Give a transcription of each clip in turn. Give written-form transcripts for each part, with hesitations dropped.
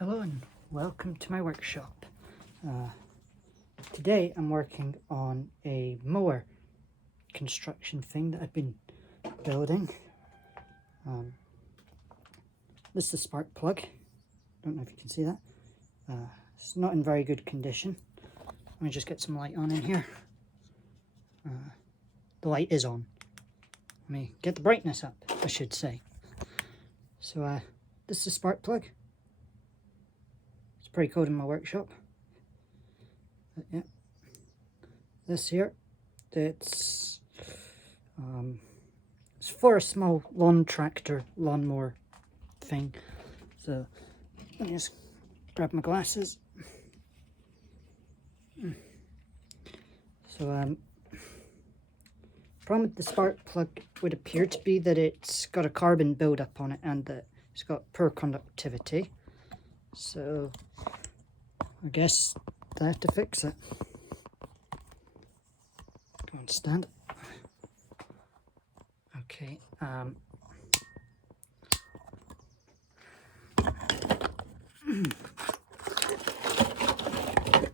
Hello and welcome to my workshop. Today I'm working on a mower construction thing that I've been building. This is the spark plug. Don't know if you can see that. It's not in very good condition. Let me just get some light on in here. The light is on. Let me get the brightness up, I should say. So this is the spark plug. It's pretty cold in my workshop. But yeah, this here, it's for a small lawn tractor, lawnmower thing. So let me just grab my glasses. So problem with the spark plug would appear to be that it's got a carbon buildup on it and that it's got poor conductivity. So I guess I have to fix it. Go on, stand. Okay.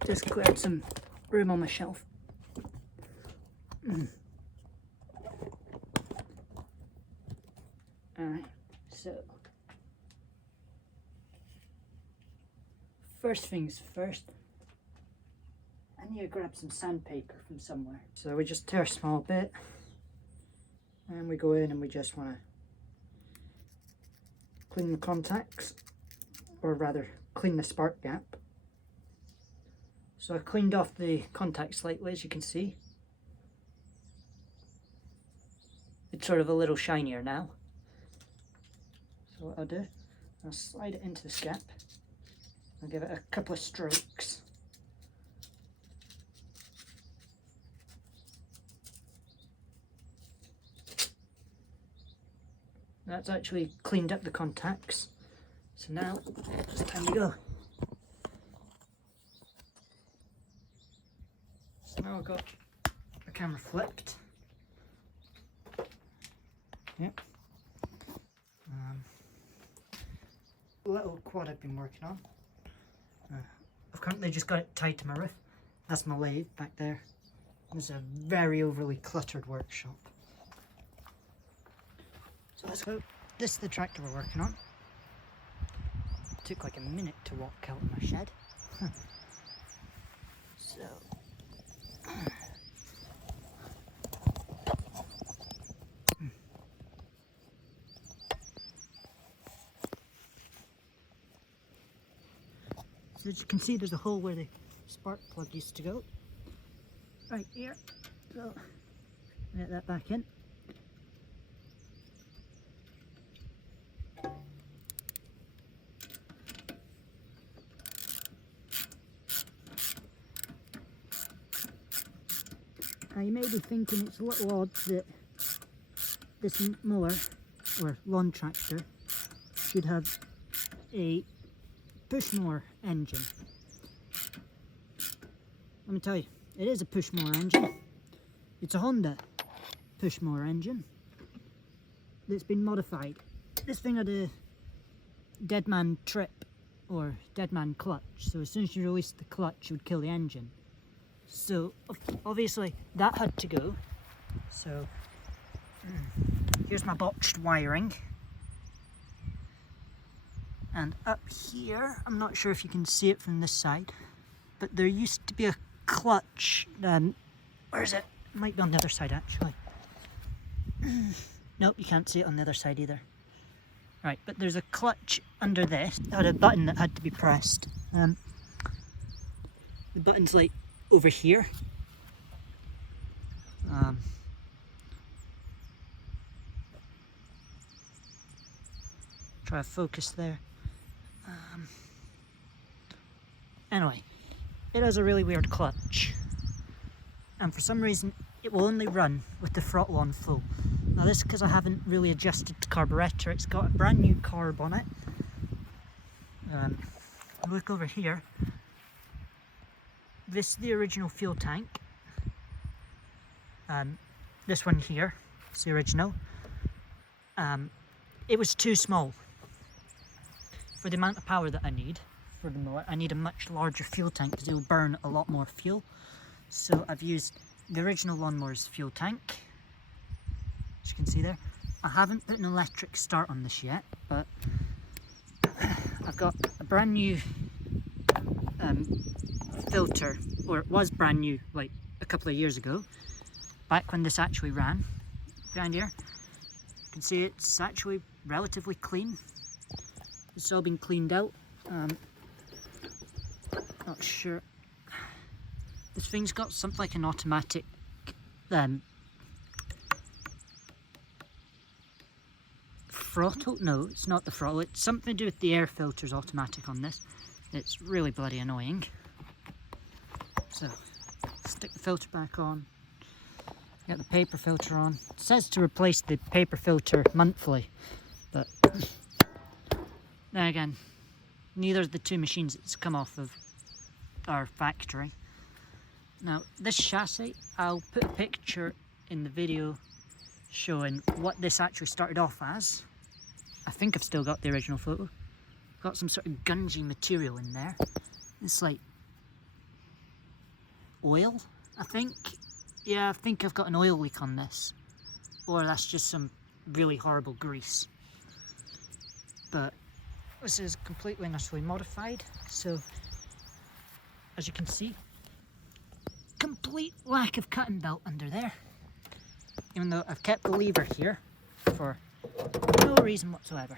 Just cleared some room on my shelf. Alright, so first things first, I need to grab some sandpaper from somewhere. So we just tear a small bit and we go in and we just want to clean the contacts, or rather clean the spark gap. So I cleaned off the contact slightly, as you can see. It's sort of a little shinier now. So what I'll do, I'll slide it into this gap. I'll give it a couple of strokes. That's actually cleaned up the contacts. So now it's time to go. So now I've got the camera flipped. Yep. Little quad I've been working on. I've currently just got it tied to my roof. That's my lathe back there. It's a very overly cluttered workshop. So let's go. This is the tractor we're working on. It took like a minute to walk out of my shed. So as you can see, there's a hole where the spark plug used to go. Right here. So get that back in. Now you may be thinking it's a little odd that this mower or lawn tractor should have a push mower engine. Let me tell you, it is a push mower engine. It's a Honda push mower engine that's been modified. This thing had a dead man trip or dead man clutch, so as soon as you release the clutch, you would kill the engine. So obviously that had to go. So here's my botched wiring. And up here, I'm not sure if you can see it from this side, but there used to be a clutch. Where is it? It might be on the other side actually. Nope, you can't see it on the other side either. Right, but there's a clutch under this. It had a button that had to be pressed. The button's like over here. Try to focus there. Anyway, it has a really weird clutch, and for some reason it will only run with the throttle on full. Now this is because I haven't really adjusted the carburetor. It's got a brand new carb on it. Look over here. This is the original fuel tank. This one here is the original. It was too small for the amount of power that I need. for the mower, I need a much larger fuel tank because it'll burn a lot more fuel. So I've used the original lawnmower's fuel tank, as you can see there. I haven't put an electric start on this yet, but I've got a brand new filter, or it was brand new like a couple of years ago, back when this actually ran. Behind here, you can see it's actually relatively clean. It's all been cleaned out. Not sure. This thing's got something like an automatic throttle. No, it's not the throttle. It's something to do with the air filters automatic on this. It's really bloody annoying. So, stick the filter back on. Get the paper filter on. It says to replace the paper filter monthly, but then again, neither of the two machines that's come off of our factory. Now, this chassis, I'll put a picture in the video showing what this actually started off as. I think I've still got the original photo. Got some sort of gungy material in there. It's like oil, I think. Yeah, I think I've got an oil leak on this. Or that's just some really horrible grease. But this is completely and utterly modified. So, as you can see, complete lack of cutting belt under there. Even though I've kept the lever here for no reason whatsoever.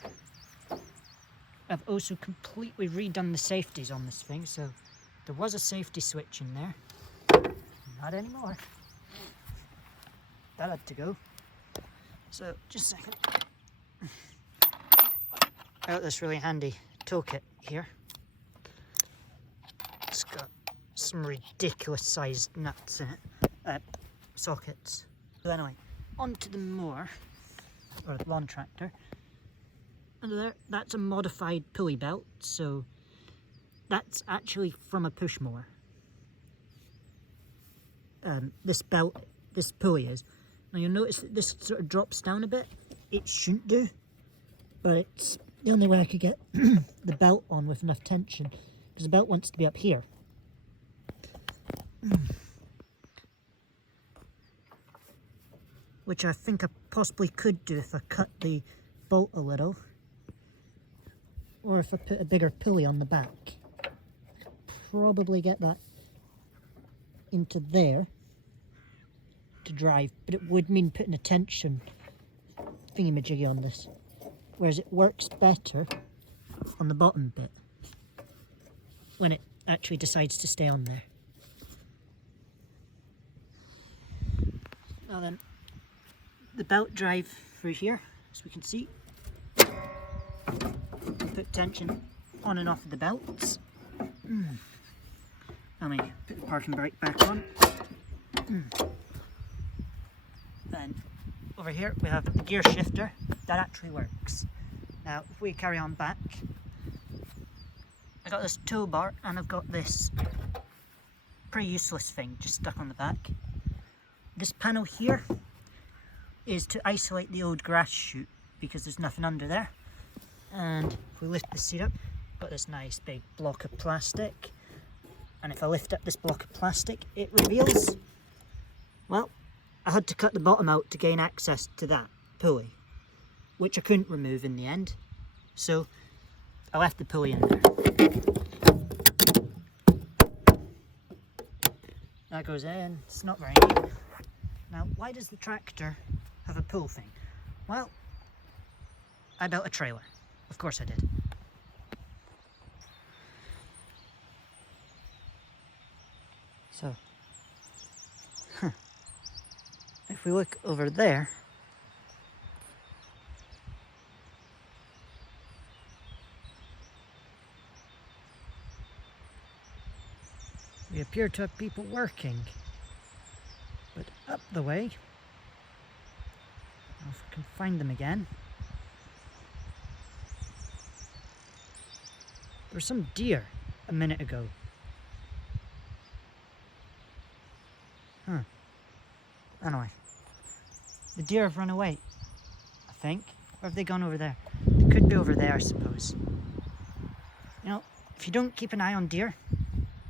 I've also completely redone the safeties on this thing, so there was a safety switch in there. Not anymore. That had to go. So, just a second. I got this really handy toolkit here. It's got some ridiculous sized nuts in it. Sockets. So anyway, onto the mower, or the lawn tractor. Under there, that's a modified pulley belt, so that's actually from a push mower. This pulley is. Now you'll notice that this sort of drops down a bit. It shouldn't do, but it's the only way I could get the belt on with enough tension, because the belt wants to be up here. Which I think I possibly could do if I cut the bolt a little, or if I put a bigger pulley on the back. Probably get that into there to drive, but it would mean putting a tension thingy-majiggy on this, whereas it works better on the bottom bit when it actually decides to stay on there. Now then, the belt drive through here, as we can see. Put tension on and off of the belts. Let me put the parking brake back on. Then over here we have the gear shifter. That actually works. Now if we carry on back, I got this toolbar and I've got this pretty useless thing just stuck on the back. This panel here is to isolate the old grass chute because there's nothing under there. And if we lift the seat up, got this nice big block of plastic. And if I lift up this block of plastic, it reveals, well, I had to cut the bottom out to gain access to that pulley, which I couldn't remove in the end. So I left the pulley in there. That goes in, it's not very neat. Now, why does the tractor have a pull thing? Well, I built a trailer. Of course I did. So, if we look over there, we appear to have people working. But up the way, if I can find them again, there were some deer a minute ago. Anyway, the deer have run away, I think. Or have they gone over there? They could be over there, I suppose. You know, if you don't keep an eye on deer,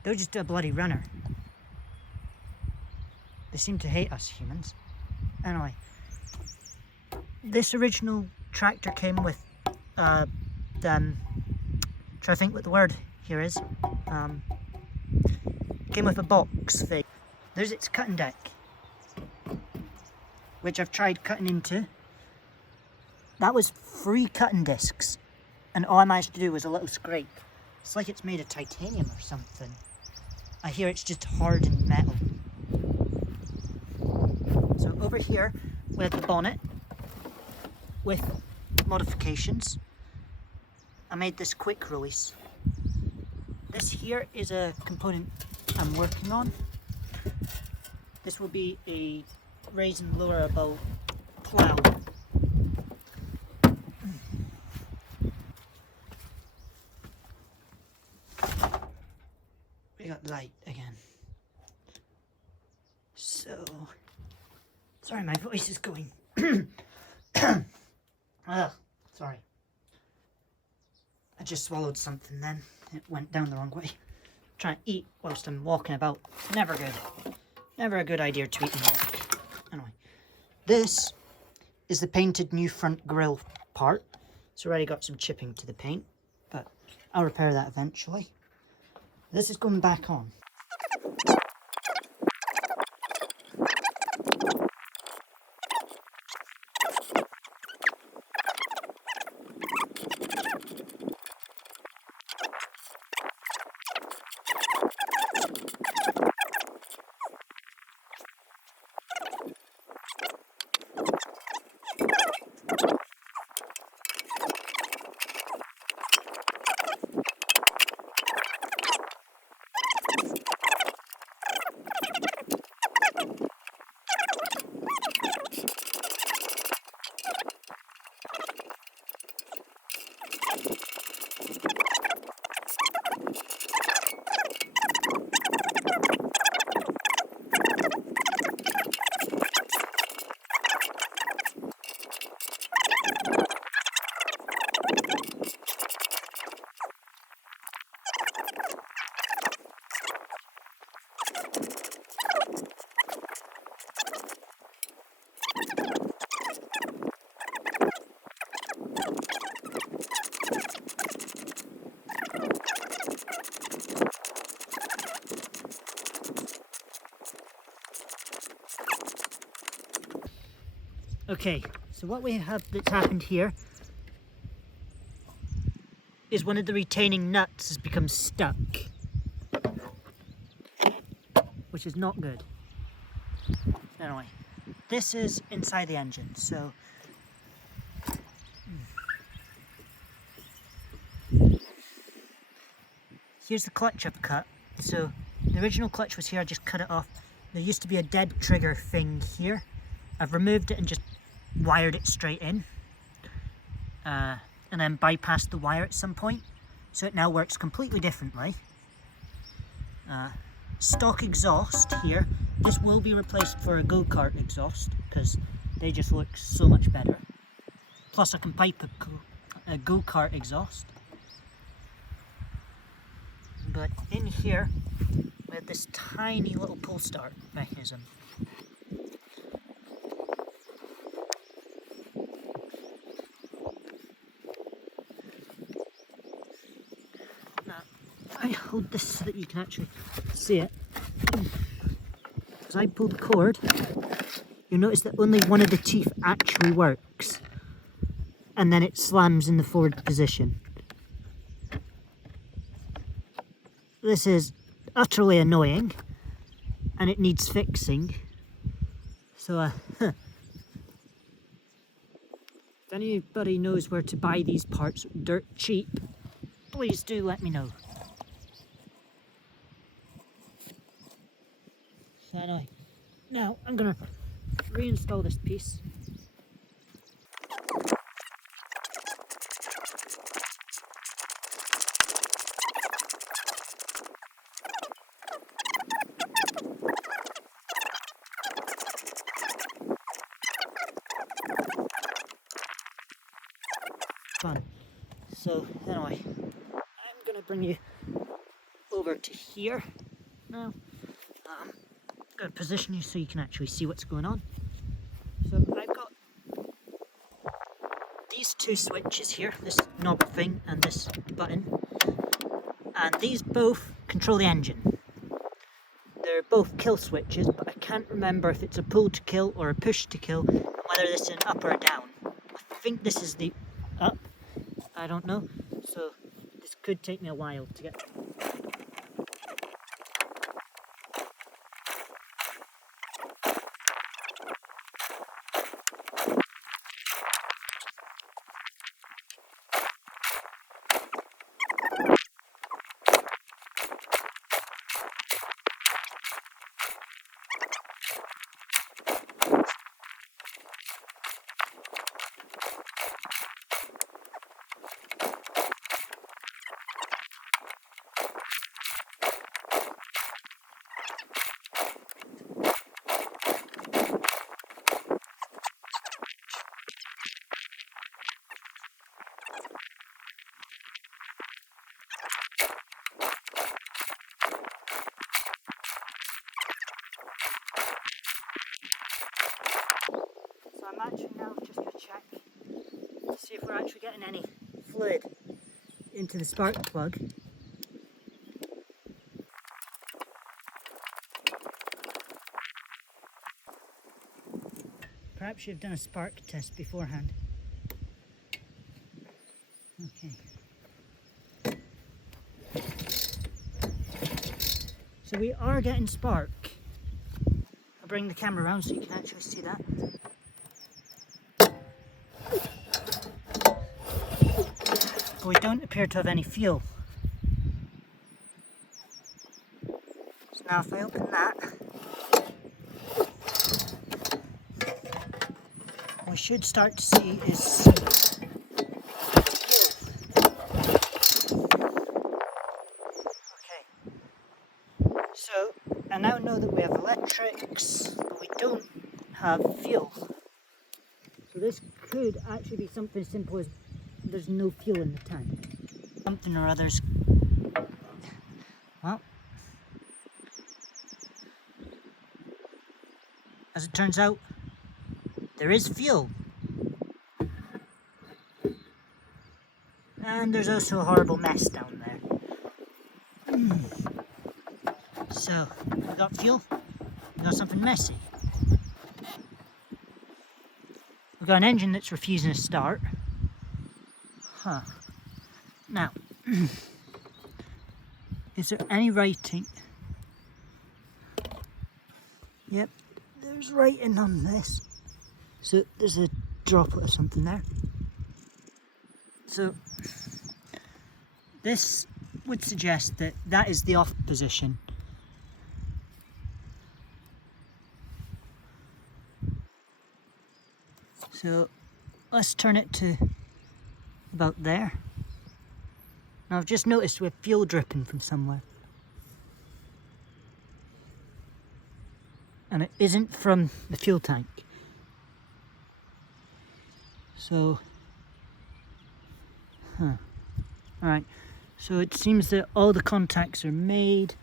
they'll just do a bloody runner. They seem to hate us humans. Anyway, this original tractor came with, try to think what the word here is. Came with a box thing. There's its cutting deck, which I've tried cutting into. That was 3 cutting discs, and all I managed to do was a little scrape. It's like it's made of titanium or something. I hear it's just hardened metal. So over here we have the bonnet with modifications. I made this quick release. This here is a component I'm working on. This will be a raise and lower about plough. We got light again. So, sorry, my voice is going. Sorry. I just swallowed something then. It went down the wrong way. Trying to eat whilst I'm walking about. Never good. Never a good idea to eat and walk. Anyway, this is the painted new front grille part. It's already got some chipping to the paint, but I'll repair that eventually. This is going back on. Okay, so what we have that's happened here is one of the retaining nuts has become stuck, which is not good. Anyway, this is inside the engine, so here's the clutch I've cut. So the original clutch was here, I just cut it off. There used to be a dead trigger thing here. I've removed it and just wired it straight in, and then bypassed the wire at some point, so it now works completely differently. Stock exhaust here, this will be replaced for a go-kart exhaust because they just look so much better. Plus I can pipe a go-kart exhaust. But in here we have this tiny little pull start mechanism. I hold this so that you can actually see it. As I pull the cord, you'll notice that only one of the teeth actually works, and then it slams in the forward position. This is utterly annoying, and it needs fixing. So, if anybody knows where to buy these parts dirt cheap, please do let me know. So anyway, now I'm going to reinstall this piece. Fun. So anyway, I'm going to bring you over to here now. Going to position you so you can actually see what's going on. So I've got these two switches here, this knob thing and this button, and these both control the engine. They're both kill switches, but I can't remember if it's a pull to kill or a push to kill, and whether this is an up or a down. I think this is the up, I don't know, so this could take me a while to get. So I'm actually now just going to check to see if we're actually getting any fluid into the spark plug. Perhaps you've done a spark test beforehand. Okay. So we are getting spark. I'll bring the camera around so you can actually see that. But we don't appear to have any fuel. So now if I open that, we should start to see is some fuel. Okay. So I now know that we have electrics, but we don't have fuel. So this could actually be something as simple as there's no fuel in the tank. Something or other's. Well, as it turns out, there is fuel. And there's also a horrible mess down there. So, we got fuel, we got something messy. We've got an engine that's refusing to start. Huh. Now, is there any writing? Yep, there's writing on this. So there's a droplet or something there. So this would suggest that that is the off position. So let's turn it to about there. Now I've just noticed we have fuel dripping from somewhere. And it isn't from the fuel tank. So, alright, so it seems that all the contacts are made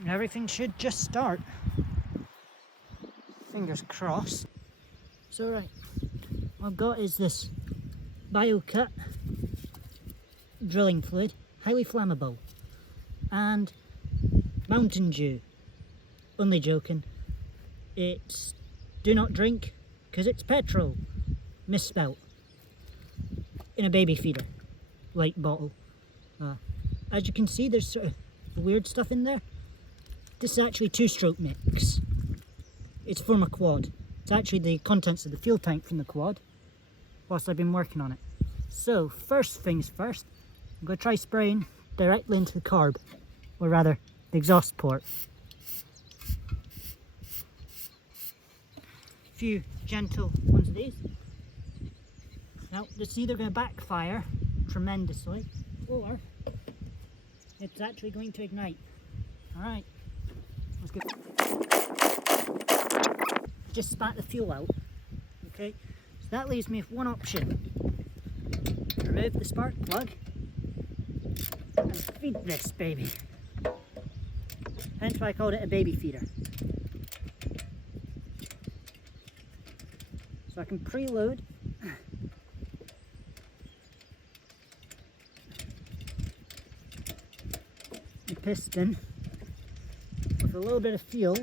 and everything should just start. Fingers crossed. So right, what I've got is this BioCut drilling fluid, highly flammable, and Mountain Dew. Only joking. It's do not drink because it's petrol. Misspelt. In a baby feeder, light bottle. As you can see, there's sort of weird stuff in there. This is actually 2-stroke mix. It's from a quad. It's actually the contents of the fuel tank from the quad, whilst I've been working on it. So, first things first, I'm going to try spraying directly into the carb, or rather, the exhaust port. A few gentle ones of these. Now, it's either going to backfire tremendously, or it's actually going to ignite. Alright, let's go. Just spat the fuel out. Okay, so that leaves me with one option. Remove the spark plug. feed this baby. Hence why I called it a baby feeder. So I can preload the piston with a little bit of fuel.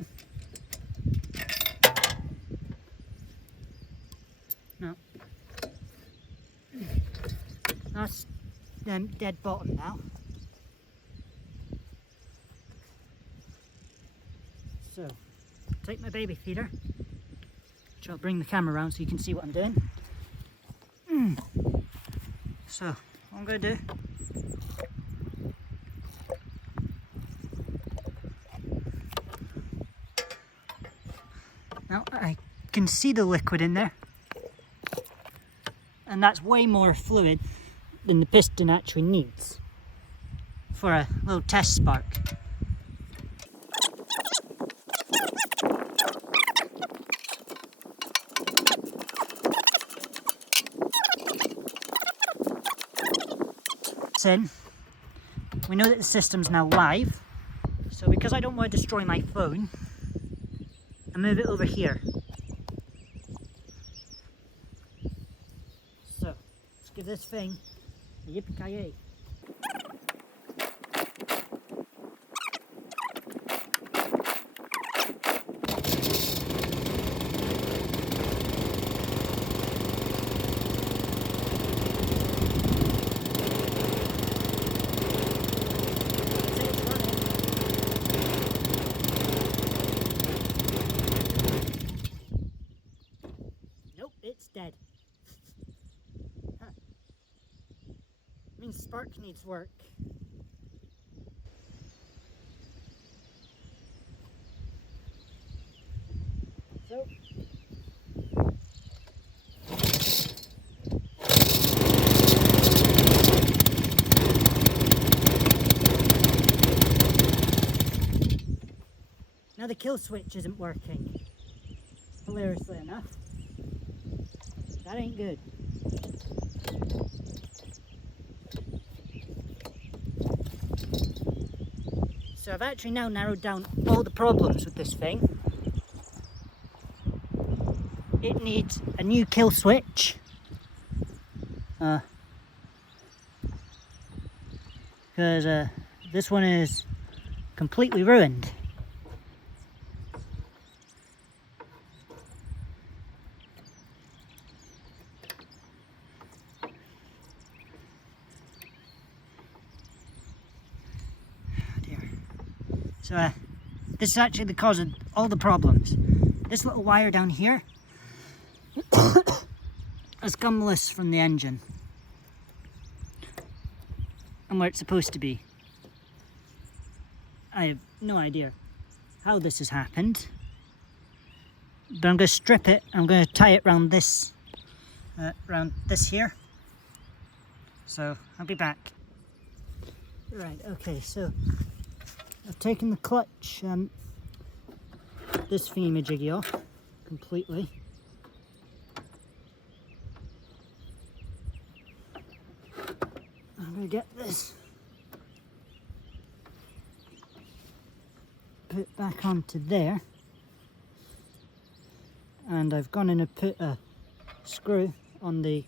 Now, that's dead bottom now. So, take my baby feeder, which I'll bring the camera around so you can see what I'm doing. So, what I'm going to do, now I can see the liquid in there, and that's way more fluid than the piston actually needs for a little test spark. In. We know that the system's now live, so because I don't want to destroy my phone, I move it over here. So, let's give this thing a yippee-ki-yay. It's dead. Huh. Means spark needs work. So now the kill switch isn't working. Hilariously enough. That ain't good. So I've actually now narrowed down all the problems with this thing. It needs a new kill switch. Because this one is completely ruined. So this is actually the cause of all the problems. This little wire down here has come loose from the engine and where it's supposed to be. I have no idea how this has happened, but I'm going to strip it. I'm going to tie it around this here. So I'll be back. Right, okay, so I've taken the clutch, this thingy-majiggy off completely. I'm going to get this put back onto there, and I've gone in and put a screw on the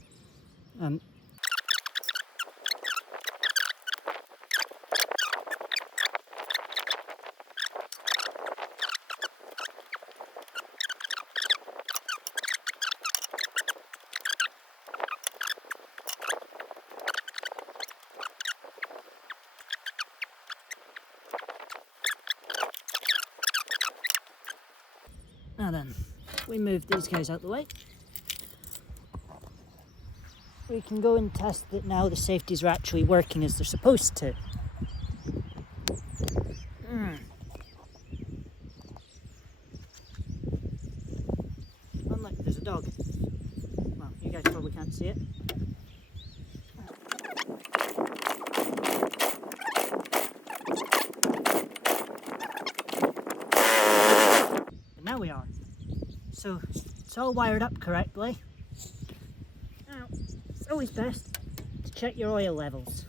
Now then, we move these guys out the way. We can go and test that now the safeties are actually working as they're supposed to. Unlike there's a dog. Well, you guys probably can't see it. Now we are. So it's all wired up correctly. Now, it's always best to check your oil levels.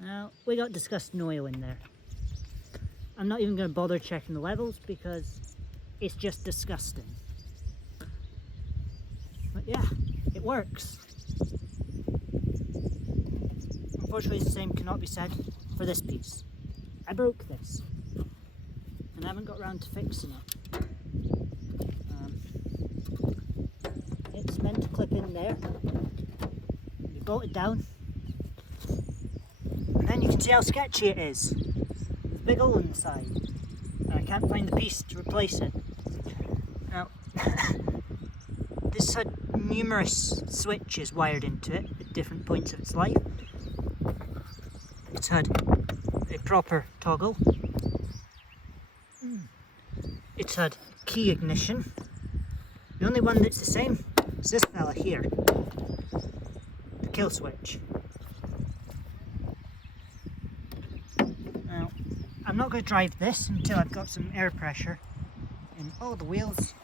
Now, we got disgusting oil in there. I'm not even going to bother checking the levels because it's just disgusting. But yeah, it works. Unfortunately, the same cannot be said for this piece. I broke this and I haven't got around to fixing it. It's meant to clip in there. You bolt it down and then you can see how sketchy it is. There's a big hole in the side and I can't find the piece to replace it. Now, this had numerous switches wired into it at different points of its life. It's had a proper toggle. It's had key ignition. The only one that's the same is this fella here, the kill switch. Now, I'm not going to drive this until I've got some air pressure in all the wheels.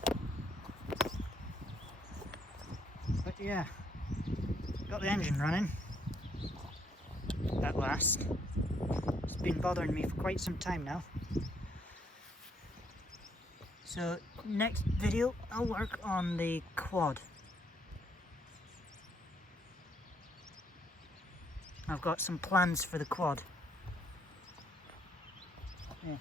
But yeah, got the engine running at last. It's been bothering me for quite some time now. So next video I'll work on the quad. I've got some plans for the quad. Yeah.